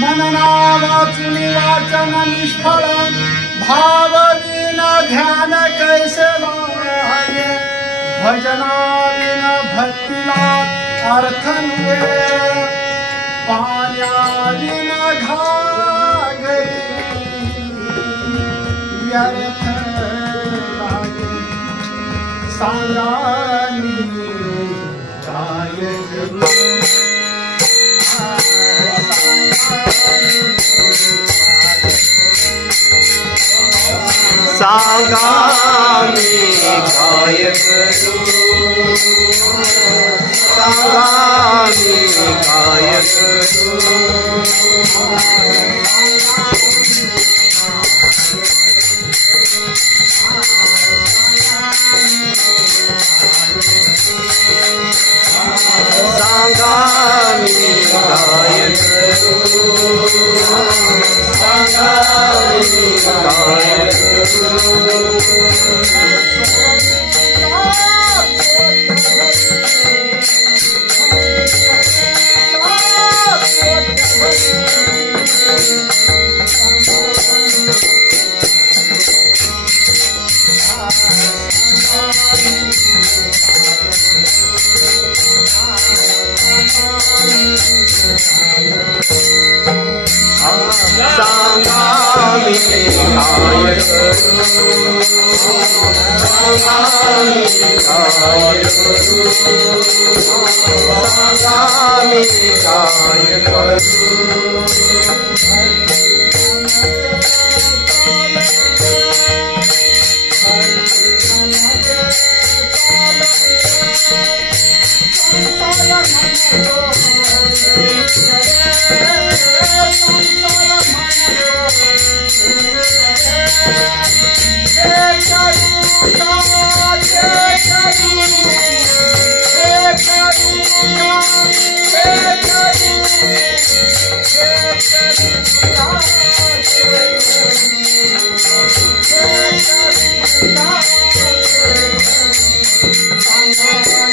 मननावाचुनि वाचन निष्फल भावदीन ध्यान कैसे लागे भजनाविन भक्तिला अर्थ नुए पाण्याविन घागरी व्यर्थ लागे सांगानी काय करू सांगामी काय करू सांगामी काय करू सांगामी काय करू सांगामी काय सांगामी काय करू सांगामी काय करू सांगामी काय करू सांगामी काय करू सांगामी काय करू सांगामी काय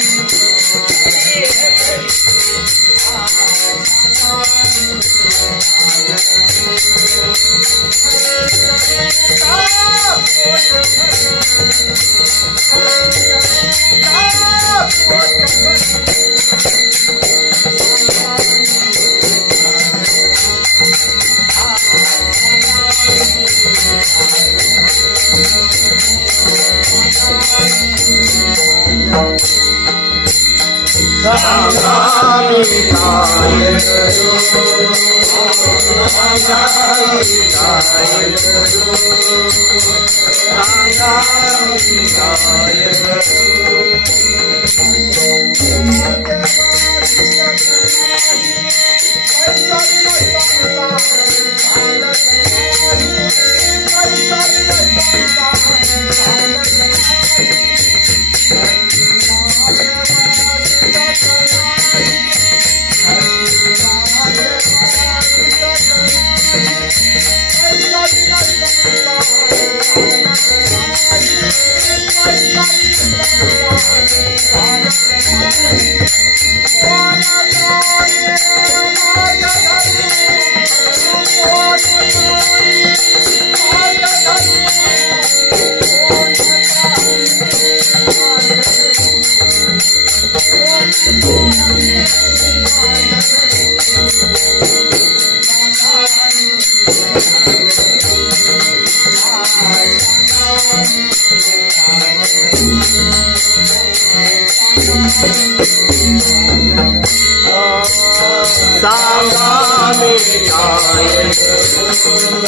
सांगामी काय करू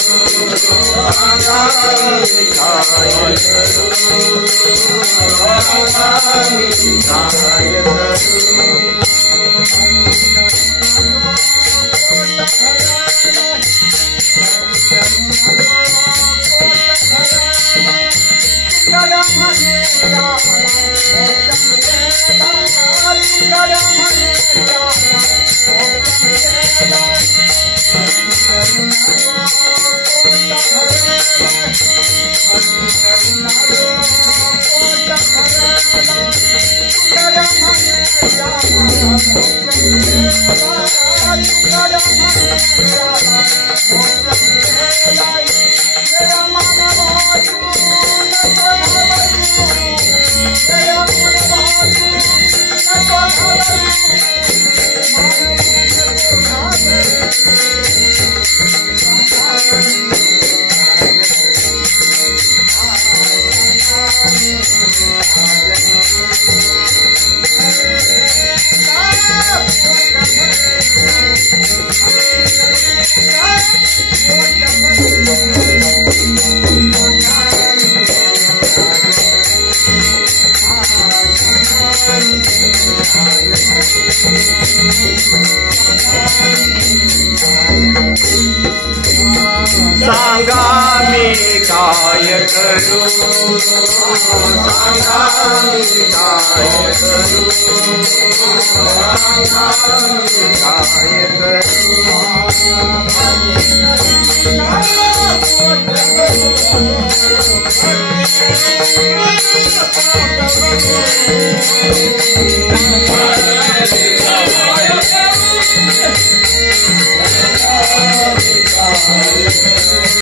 सांगामी काय करू सांगामी काय करू Thank you. सांगा मी काय करू सांगा मी काय करू सांगा मी काय करू